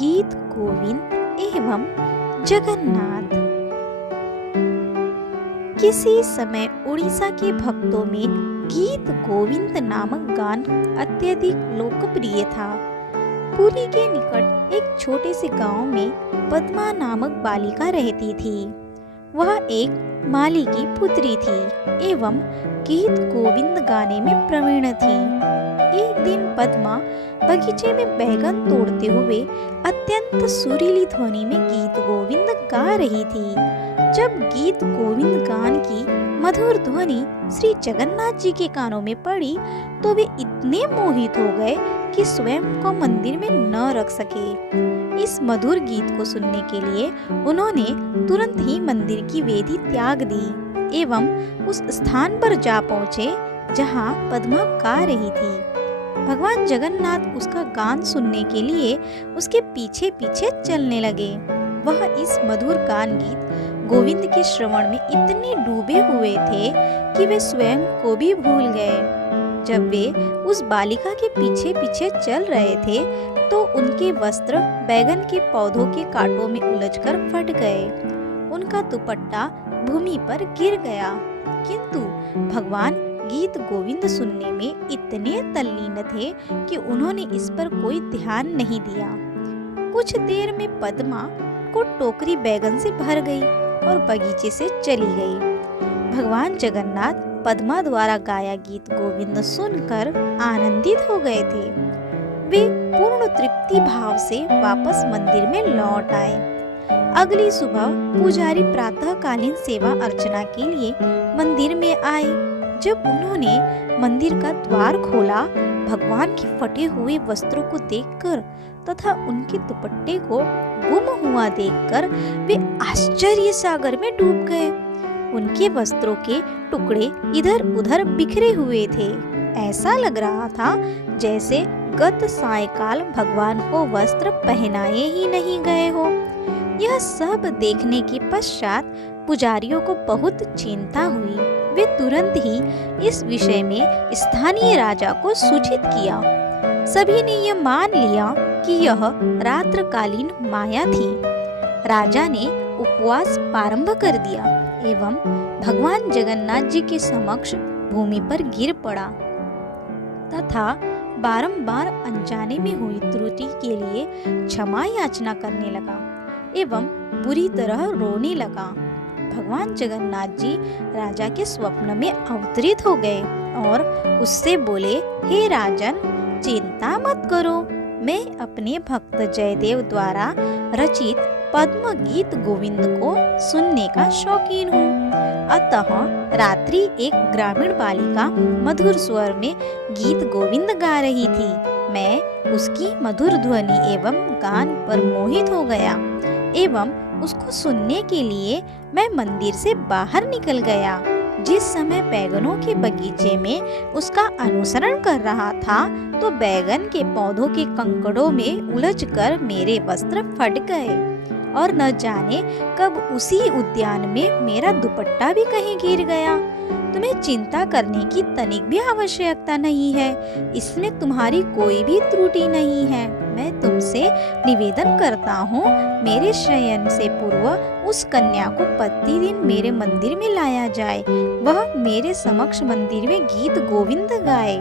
गीत गोविंद एवं जगन्नाथ। किसी समय उड़ीसा के भक्तों में गीत गोविंद नामक गान अत्यधिक लोकप्रिय था। पुरी के निकट एक छोटे से गांव में पद्मा नामक बालिका रहती थी। वह एक माली की पुत्री थी एवं गीत गोविंद गाने में प्रवीण थी। एक दिन पद्मा बगीचे में बैगन तोड़ते हुए अत्यंत सुरीली ध्वनि में गीत गोविंद गा रही थी। जब गीत गोविंद गान की मधुर ध्वनि श्री जगन्नाथ जी के कानों में पड़ी तो वे इतने मोहित हो गए कि स्वयं को मंदिर में न रख सके। इस मधुर गीत को सुनने के लिए उन्होंने तुरंत ही मंदिर की वेदी त्याग दी एवं उस स्थान पर जा पहुँचे जहाँ पद्मा गा रही थी। भगवान जगन्नाथ उसका गान सुनने के लिए उसके पीछे पीछे चलने लगे। वह इस मधुर गान गीत गोविंद के श्रवण में इतने डूबे हुए थे कि वे स्वयं को भी भूल गए। जब वे उस बालिका के पीछे पीछे चल रहे थे तो उनके वस्त्र बैगन के पौधों के कांटों में उलझकर फट गए। उनका दुपट्टा भूमि पर गिर गया, किंतु भगवान गीत गोविंद सुनने में इतने तल्लीन थे कि उन्होंने इस पर कोई ध्यान नहीं दिया। कुछ देर में पद्मा को टोकरी बैगन से भर गई और बगीचे से चली गई। भगवान जगन्नाथ पद्मा द्वारा गाया गीत गोविंद सुनकर आनंदित हो गए थे। वे पूर्ण तृप्ति भाव से वापस मंदिर में लौट आए। अगली सुबह पुजारी प्रातःकालीन सेवा अर्चना के लिए मंदिर में आए। जब उन्होंने मंदिर का द्वार खोला, भगवान के फटे हुए वस्त्रों को देखकर तथा उनके दुपट्टे को गुम हुआ देखकर वे आश्चर्य सागर में डूब गए। उनके वस्त्रों के टुकड़े इधर उधर बिखरे हुए थे। ऐसा लग रहा था जैसे गत सायकाल भगवान को वस्त्र पहनाए ही नहीं गए हो। यह सब देखने के पश्चात पुजारियों को बहुत चिंता हुई। वे तुरंत ही इस विषय में स्थानीय राजा को सूचित किया। सभी ने यह मान लिया कि यह रात्रकालीन माया थी। राजा ने उपवास प्रारंभ कर दिया एवं भगवान जगन्नाथ जी के समक्ष भूमि पर गिर पड़ा तथा बारंबार अनजाने में हुई त्रुटि के लिए क्षमा याचना करने लगा एवं बुरी तरह रोने लगा। भगवान जगन्नाथ जी राजा के स्वप्न में अवतरित हो गए और उससे बोले, हे राजन, चिंता मत करो, मैं अपने भक्त जयदेव द्वारा रचित पद्म गीत गोविंद को सुनने का शौकीन हूँ। अतः रात्रि एक ग्रामीण बालिका मधुर स्वर में गीत गोविंद गा रही थी। मैं उसकी मधुर ध्वनि एवं गान पर मोहित हो गया एवं उसको सुनने के लिए मैं मंदिर से बाहर निकल गया। जिस समय बैगनों के बगीचे में उसका अनुसरण कर रहा था तो बैगन के पौधों के कंकड़ों में उलझकर मेरे वस्त्र फट गए और न जाने कब उसी उद्यान में मेरा दुपट्टा भी कहीं गिर गया। तुम्हें चिंता करने की तनिक भी आवश्यकता नहीं है, इसमें तुम्हारी कोई भी त्रुटि नहीं है। मैं तुमसे निवेदन करता हूँ, मेरे शयन से पूर्व उस कन्या को प्रतिदिन मेरे मंदिर में लाया जाए, वह मेरे समक्ष मंदिर में गीत गोविंद गाए।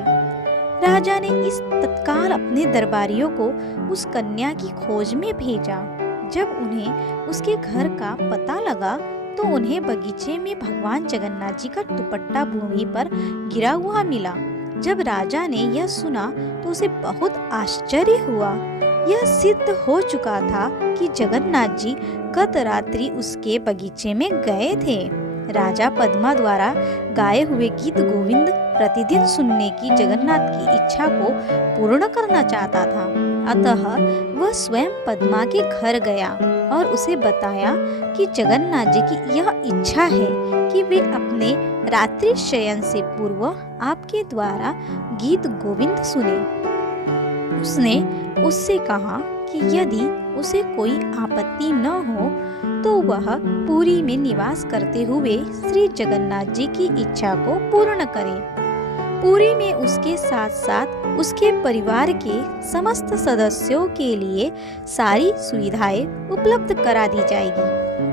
राजा ने इस तत्काल अपने दरबारियों को उस कन्या की खोज में भेजा। जब उन्हें उसके घर का पता लगा तो उन्हें बगीचे में भगवान जगन्नाथ जी का दुपट्टा भूमि पर गिरा हुआ मिला। जब राजा ने यह सुना तो उसे बहुत आश्चर्य हुआ। यह सिद्ध हो चुका था कि जगन्नाथ जी गत रात्रि उसके बगीचे में गए थे। राजा पद्मा द्वारा गाए हुए गीत गोविंद प्रतिदिन सुनने की जगन्नाथ की इच्छा को पूर्ण करना चाहता था। अतः वह स्वयं पद्मा के घर गया और उसे बताया कि जगन्नाथ जी की यह इच्छा है कि वे अपने रात्रि शयन से पूर्व आपके द्वारा गीत गोविंद सुने। उसने उससे कहा कि यदि उसे कोई आपत्ति न हो तो वह पुरी में निवास करते हुए श्री जगन्नाथ जी की इच्छा को पूर्ण करे। पुरी में उसके साथ साथ उसके परिवार के समस्त सदस्यों के लिए सारी सुविधाएं उपलब्ध करा दी जाएगी।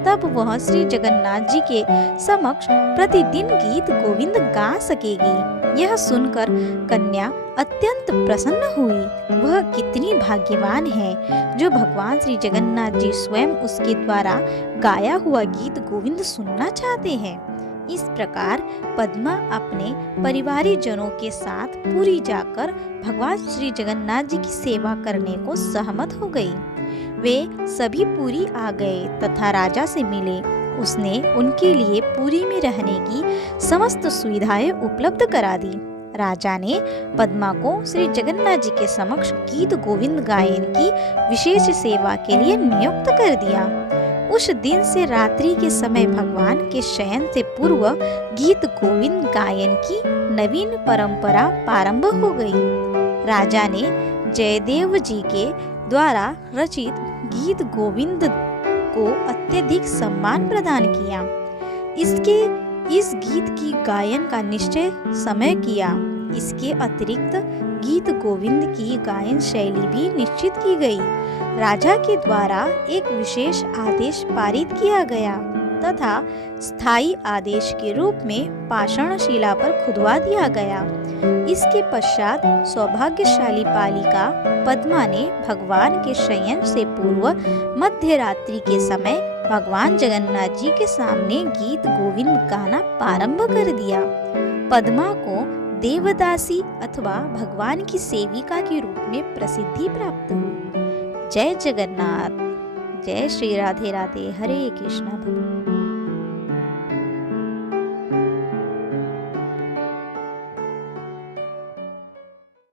तब वह श्री जगन्नाथ जी के समक्ष प्रतिदिन गीत गोविंद गा सकेगी। यह सुनकर कन्या अत्यंत प्रसन्न हुई। वह कितनी भाग्यवान है जो भगवान श्री जगन्नाथ जी स्वयं उसके द्वारा गाया हुआ गीत गोविंद सुनना चाहते हैं। इस प्रकार पद्मा अपने परिवारी जनों के साथ पुरी जाकर भगवान श्री जगन्नाथ जी की सेवा करने को सहमत हो गई। वे सभी पुरी आ गए तथा राजा से मिले। उसने उनके लिए पुरी में रहने की समस्त सुविधाएं उपलब्ध करा दी। राजा ने पद्मा को श्री जगन्नाथ जी के समक्ष गीत गोविंद गायन की विशेष सेवा के लिए नियुक्त कर दिया। उस दिन से रात्रि के समय भगवान के शयन से पूर्व गीत गोविंद गायन की नवीन परंपरा प्रारंभ हो गई। राजा ने जयदेव जी के द्वारा रचित गीत गोविंद को अत्यधिक सम्मान प्रदान किया। इस गीत की गायन का निश्चय समय किया। इसके अतिरिक्त गीत गोविंद की गायन शैली भी निश्चित की गई। राजा के द्वारा एक विशेष आदेश पारित किया गया तथा स्थायी आदेश के रूप में पाषाण शिला पर खुदवा दिया गया। इसके पश्चात सौभाग्यशाली बालिका पद्मा ने भगवान के शयन से पूर्व मध्य रात्रि के समय भगवान जगन्नाथ जी के सामने गीत गोविंद गाना प्रारंभ कर दिया। पद्मा को देवदासी अथवा भगवान की सेविका के रूप में प्रसिद्धि प्राप्त हुई। जय जगन्नाथ। जय श्री राधे राधे। हरे कृष्णा।